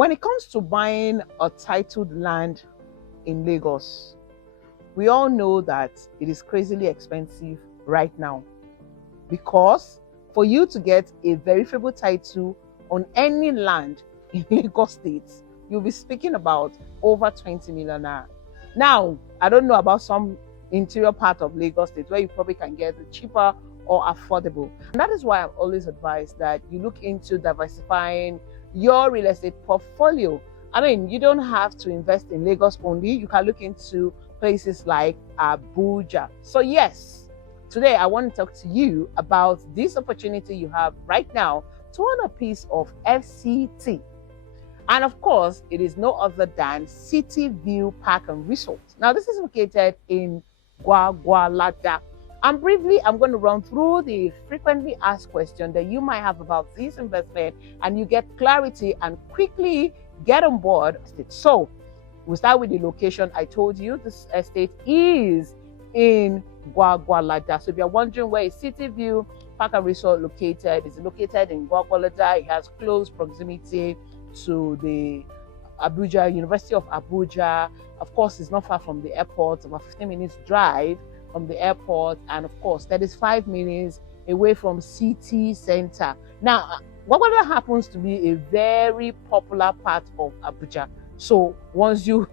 When it comes to buying a titled land in Lagos, we all know that it is crazily expensive right now, because for you to get a verifiable title on any land in Lagos State, you'll be speaking about over 20 million naira. Now, I don't know about some interior part of Lagos State where you probably can get it cheaper or affordable. And that is why I'm always advised that you look into diversifying your real estate portfolio. I mean, you don't have to invest in Lagos only. You can look into places like Abuja. So yes, today I want to talk to you about this opportunity you have right now to own a piece of FCT. And of course, it is no other than Cityview Park and Resort. Now, this is located in Gwagwalada. And briefly, I'm going to run through the frequently asked questions that you might have about this investment, and you get clarity and quickly get on board. So, we'll start with the location. I told you this estate is in Gwagwalada. So if you're wondering where is Cityview Park and Resort located, it's located in Gwagwalada. It has close proximity to the University of Abuja. Of course, it's not far from the airport, about 15 minutes drive from the airport, and of course, that is 5 minutes away from city center. Now, Gwagwalada happens to be a very popular part of Abuja. So once you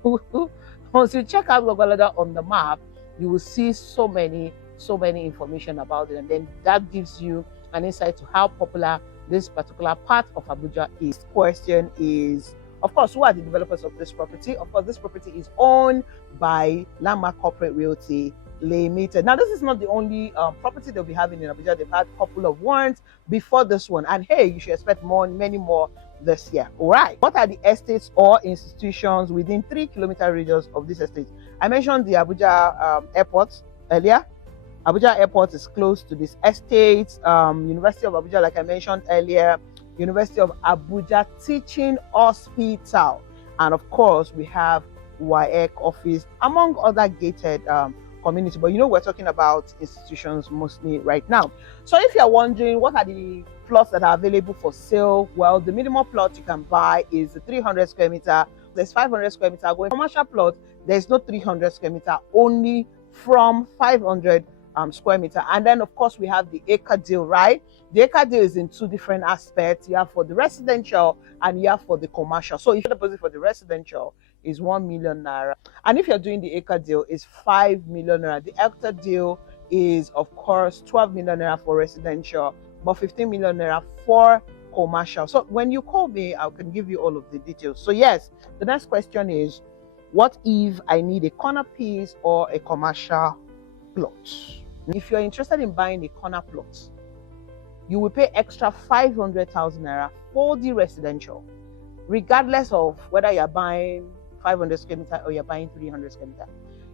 check out Gwagwalada on the map, you will see so many information about it, and then that gives you an insight to how popular this particular part of Abuja is. Question is, of course, who are the developers of this property? Of course, this property is owned by Landmark Corporate Realty Limited. Now, this is not the only property they'll be having in Abuja. They've had a couple of ones before this one, and hey, you should expect many more this year. All right, what are the estates or institutions within 3-kilometer radius of this estate? I mentioned the Abuja airport earlier. Abuja Airport is close to this estate. University of Abuja, like I mentioned earlier, University of Abuja Teaching Hospital, and of course we have WAEC office, among other gated community. But you know, we're talking about institutions mostly right now. So if you're wondering what are the plots that are available for sale, well, the minimum plot you can buy is 300 square meter. There's 500 square meter going. Commercial plot, there's no 300 square meter, only from 500 square meter. And then of course we have the acre deal, right? The acre deal is in two different aspects. You have for the residential and you have for the commercial. So if the deposit for the residential is 1 million naira, and if you're doing the acre deal, is 5 million naira. The hectare deal is of course 12 million naira for residential, but 15 million naira for commercial. So when you call me, I can give you all of the details. So yes, the next question is, what if I need a corner piece or a commercial plot? If you're interested in buying a corner plot, you will pay extra 500,000 naira for the residential, regardless of whether you're buying 500 square meter or you're buying 300 square meter.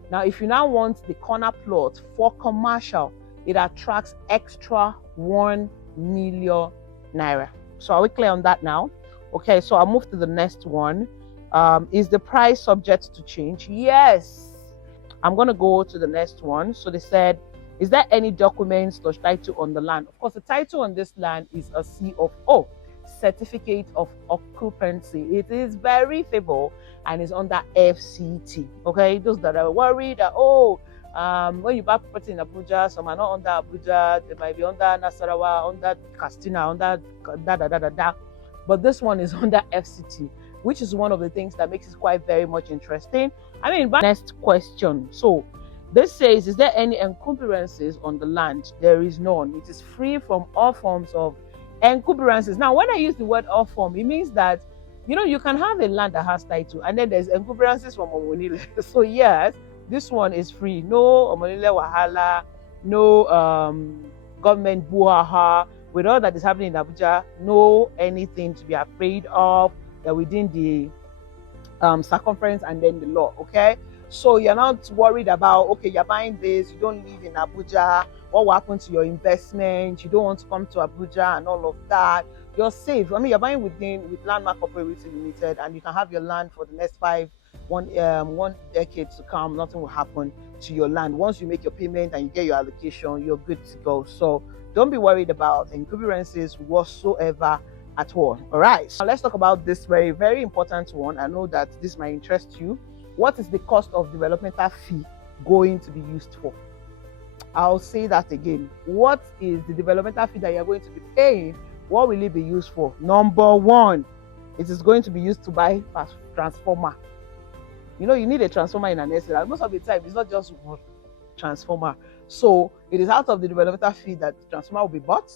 Now, if you now want the corner plot for commercial, it attracts extra 1 million naira. So are we clear on that now? Okay, so I'll move to the next one. Is the price subject to change? Yes. I'm going to go to the next one. So they said, is there any documents or title on the land? Of course, the title on this land is a COO, Certificate of Occupancy. It is very favorable and is under FCT. Okay, those that are worried that, when you buy property in Abuja, some are not under Abuja, they might be under Nasarawa, under Castina, under but this one is under FCT, which is one of the things that makes it quite very much interesting. I mean, next question. So this says, is there any encumbrances on the land? There is none. It is free from all forms of encumbrances. Now, when I use the word all form, it means that, you know, you can have a land that has title and then there's encumbrances from Omonile. So yes, this one is free. No Omonile Wahala, no government buaha. With all that is happening in Abuja, no anything to be afraid of. They're within the circumference and then the law, okay? So you're not worried about, okay, you're buying this, you don't live in Abuja, what will happen to your investment, you don't want to come to Abuja and all of that. You're safe. I mean, you're buying with Landmark Corporate Realty Limited, and you can have your land for the next one decade to come. Nothing will happen to your land. Once you make your payment and you get your allocation, you're good to go. So don't be worried about encumbrances whatsoever at all. All right, now let's talk about this very, very important one. I know that this might interest you. What is the cost of developmental fee going to be used for? I'll say that again. What is the developmental fee that you're going to be paying? What will it be used for? Number one, it is going to be used to buy a transformer. You know, you need a transformer in an estate, and most of the time it's not just one transformer. So it is out of the developmental fee that the transformer will be bought.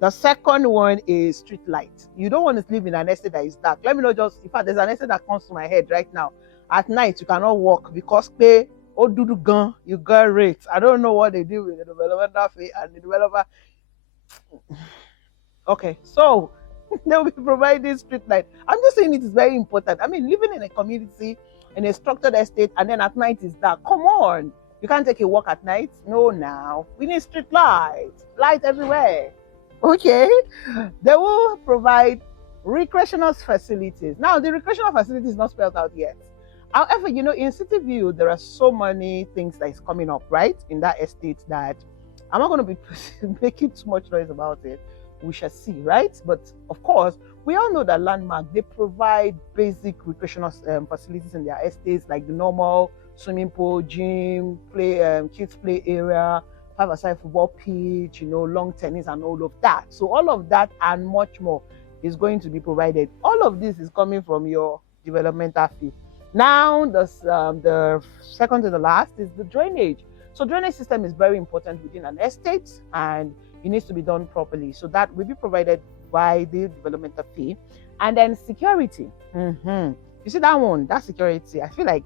The second one is street light. You don't want to live in an estate that is dark. Let me know, just in fact, there's an estate that comes to my head right now. At night you cannot walk because you got rates. I don't know what they do with the developmental fee and the developer. Okay, so they will be providing street light. I'm just saying it is very important. I mean, living in a community, in a structured estate, and then at night is dark. Come on, you can't take a walk at night. No, now we need street light everywhere. Okay, they will provide recreational facilities. Now, the recreational facility is not spelled out yet. However, you know, in Cityview, there are so many things that is coming up, right, in that estate that I'm not going to be making too much noise about it. We shall see, right? But of course, we all know that Landmark, they provide basic recreational facilities in their estates, like the normal swimming pool, gym, kids play area, 5-a-side football pitch, you know, long tennis and all of that. So all of that and much more is going to be provided. All of this is coming from your developmental fee. Now, the second to the last is the drainage. So drainage system is very important within an estate, and it needs to be done properly. So that will be provided by the developmental fee. And then security. You see that one, that security, I feel like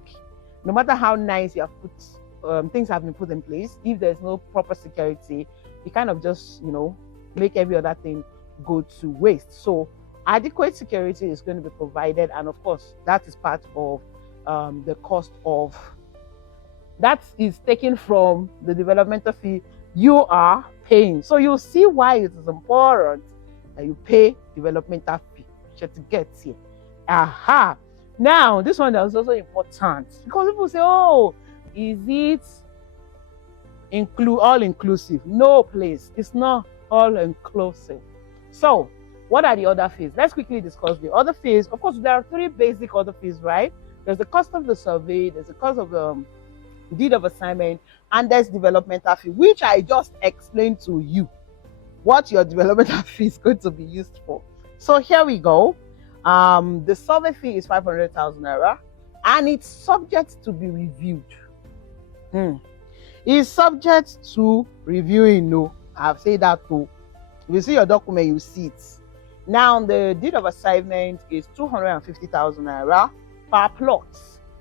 no matter how nice you have put, things have been put in place, if there's no proper security, you kind of just, you know, make every other thing go to waste. So adequate security is going to be provided, and of course that is part of the cost of that is taken from the developmental fee you are paying. So you'll see why it is important that you pay developmental fee to get here. Aha. Now this one is also important because people say, oh, is it all inclusive? No, please, it's not all inclusive. So what are the other fees? Let's quickly discuss the other fees. Of course, there are three basic other fees, right? There's the cost of the survey, there's the cost of the deed of assignment, and there's developmental fee, which I just explained to you what your developmental fee is going to be used for. So here we go. The survey fee is 500,000 naira, and it's subject to be reviewed. It's subject to reviewing. No, I've said that too. If you see your document, you see it. Now, the deed of assignment is 250,000 naira per plot,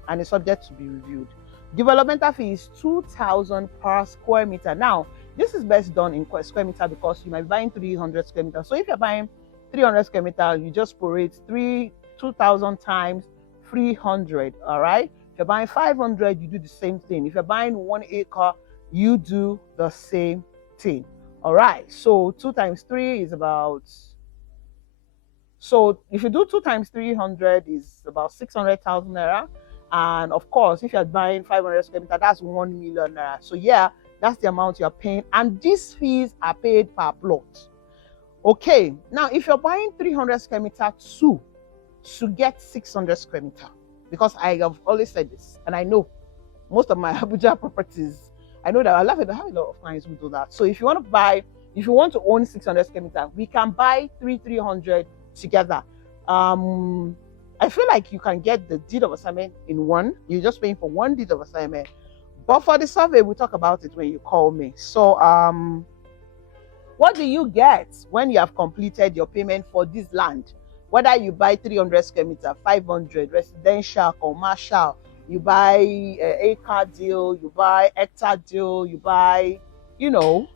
and it's subject to be reviewed. Developmental fee is 2,000 per square meter. Now, this is best done in square meter because you might be buying 300 square meters. So if you're buying 300 square meters, you just prorate 2,000 times 300. All right. If you're buying 500, you do the same thing. If you're buying 1 acre, you do the same thing. All right. So 2 times 3 is about. So if you do 2 times 300 is about 600,000 naira. And of course, if you're buying 500 square meters, that's 1 million naira. So yeah, that's the amount you're paying. And these fees are paid per plot. Okay. Now, if you're buying 300 square meters to get 600 square meters, because I have always said this, and I know most of my Abuja properties, I know that I have a lot of clients who do that. So if you want to own 600 square meters, we can buy 300 together. I feel like you can get the deed of assignment in one. You're just paying for one deed of assignment. But for the survey, we'll talk about it when you call me. So what do you get when you have completed your payment for this land? Whether you buy 300 square meters, 500, residential, commercial, you buy acre deal, you buy hectare deal, you buy, you know.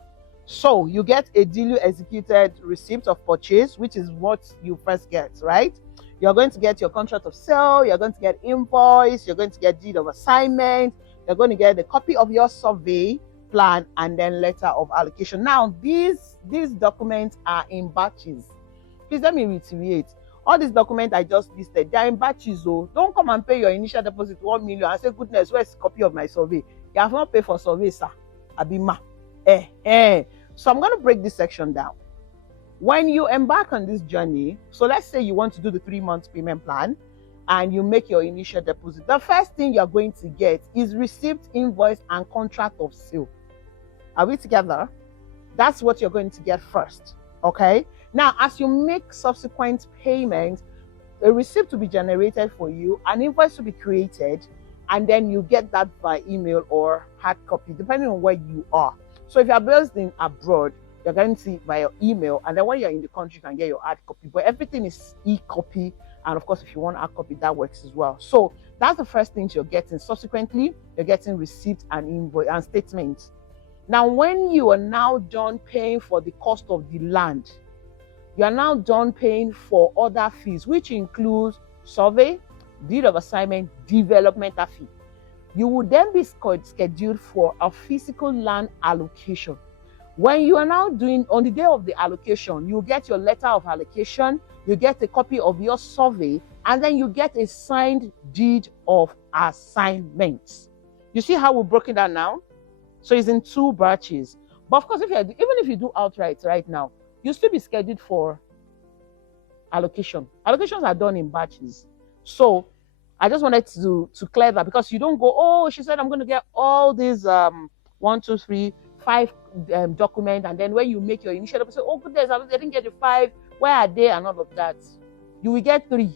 So you get a duly executed receipt of purchase, which is what you first get, right? You're going to get your contract of sale, you're going to get invoice, you're going to get deed of assignment, you're going to get a copy of your survey plan, and then letter of allocation. Now, these documents are in batches. Please let me reiterate. All these documents I just listed, they're in batches. So don't come and pay your initial deposit 1 million and say, goodness, where's the copy of my survey? You have not paid for survey, sir. Abima. So I'm going to break this section down. When you embark on this journey, so let's say you want to do the 3-month payment plan and you make your initial deposit, the first thing you're going to get is receipt, invoice, and contract of sale. Are we together? That's what you're going to get first, okay? Now, as you make subsequent payments, a receipt will be generated for you, an invoice will be created, and then you get that by email or hard copy, depending on where you are. So if you're based in abroad, you're going to see it by your email, and then when you're in the country, you can get your hard copy. But everything is e-copy, and of course, if you want hard copy, that works as well. So that's the first thing you're getting. Subsequently, you're getting receipt and invoice and statements. Now, when you are now done paying for the cost of the land, you are now done paying for other fees, which includes survey, deed of assignment, developmental fee. You will then be scheduled for a physical land allocation. When you are now doing, on the day of the allocation, you get your letter of allocation, you get a copy of your survey, and then you get a signed deed of assignment. You see how we've broken that now? So it's in 2 batches. But of course, even if you do outright right now, you'll still be scheduled for allocation. Allocations are done in batches. So I just wanted to clear that, because you don't go, oh, she said I'm going to get all these 1, 2, 3, 5 documents, and then when you make your initial deposit, oh goodness, I didn't get the 5. Where are they? And all of that. You will get 3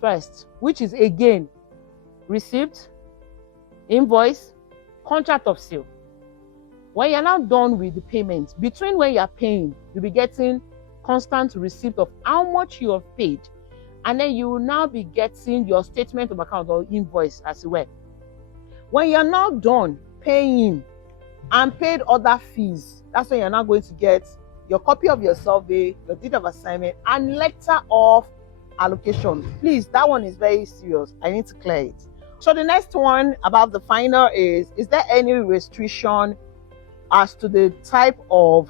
first, which is again receipt, invoice, contract of sale. When you're now done with the payment, between when you're paying, you'll be getting constant receipt of how much you have paid. And then you will now be getting your statement of account or invoice as well. When you're now done paying and paid other fees, that's when you're now going to get your copy of your survey, your deed of assignment, and letter of allocation. Please, that one is very serious. I need to clear it. So the next one about the final is there any restriction as to the type of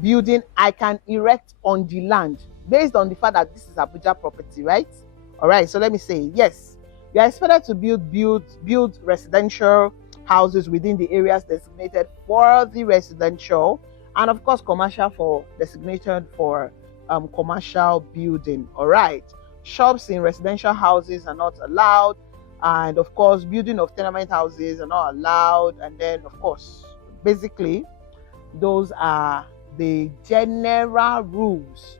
building I can erect on the land, based on the fact that this is Abuja property, right? All right, so let me say, yes, you are expected to build residential houses within the areas designated for the residential, and of course commercial for designated for commercial building. All right, shops in residential houses are not allowed, and of course building of tenement houses are not allowed. And then of course, basically, those are the general rules.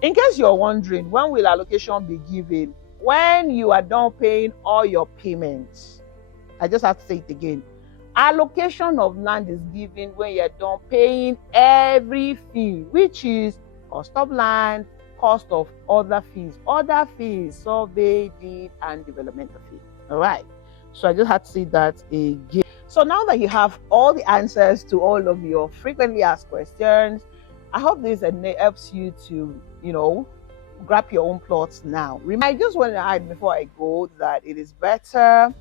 In case you're wondering, when will allocation be given? When you are done paying all your payments. I just have to say it again. Allocation of land is given when you're done paying every fee, which is cost of land, cost of other fees, survey, deed, and developmental fee. All right. So I just had to say that again. So now that you have all the answers to all of your frequently asked questions, I hope this helps you to, grab your own plots now. I just want to add before I go that it is better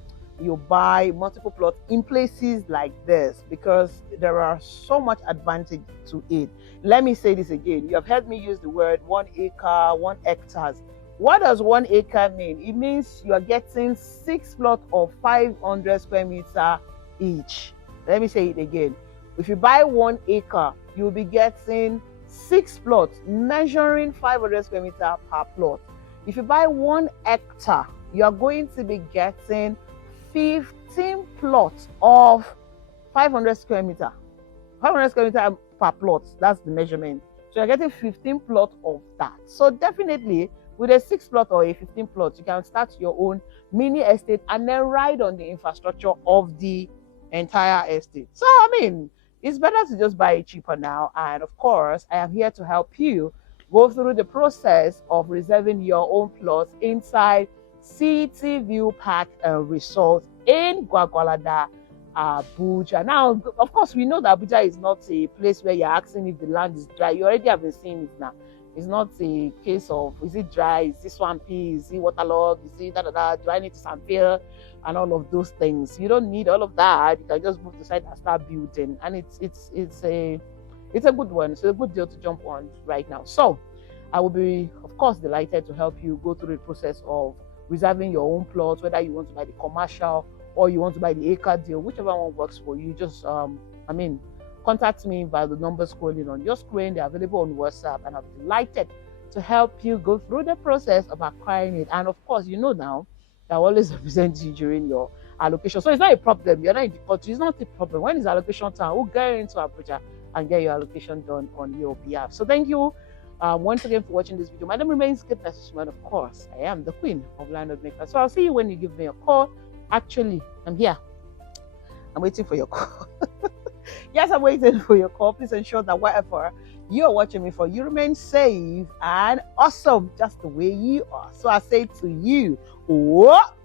you buy multiple plots in places like this, because there are so much advantage to it. Let me say this again. You have heard me use the word 1 acre, 1 hectares. What does 1 acre mean? It means you are getting 6 plots of 500 square meter each. Let me say it again. If you buy 1 acre, you'll be getting 6 plots measuring 500 square meter per plot. If you buy 1 hectare, you are going to be getting 15 plots of 500 square meter. 500 square meter per plot. That's the measurement. So you're getting 15 plots of that. So definitely, with a 6 plot or a 15 plot, you can start your own mini estate and then ride on the infrastructure of the entire estate. So it's better to just buy it cheaper now. And of course, I am here to help you go through the process of reserving your own plots inside Cityview Park and Resort in Gwagwalada, Abuja. Now, of course, we know that Abuja is not a place where you're asking if the land is dry. You already have been seeing it now. It's not a case of, is it dry, is it swampy, is it waterlogged, is it do I need to sandfill, and all of those things. You don't need all of that. You can just move to site and start building. And it's a good one. It's a good deal to jump on right now. So I will be, of course, delighted to help you go through the process of reserving your own plots, whether you want to buy the commercial or you want to buy the acre deal, whichever one works for you. Just contact me by the number scrolling on your screen. They're available on WhatsApp, and I'm delighted to help you go through the process of acquiring it. And of course, you know now, I always represent you during your allocation. So it's not a problem. You're not in the country. It's not a problem. When it's allocation time, we'll go into Abuja and get your allocation done on your behalf. So thank you once again for watching this video. My name remains Goodness, and of course, I am the queen of landlord maker. So I'll see you when you give me a call. Actually, I'm here. I'm waiting for your call. Yes, I'm waiting for your call. Please ensure that whatever you're watching me for, you remain safe and awesome just the way you are. So I say to you, what?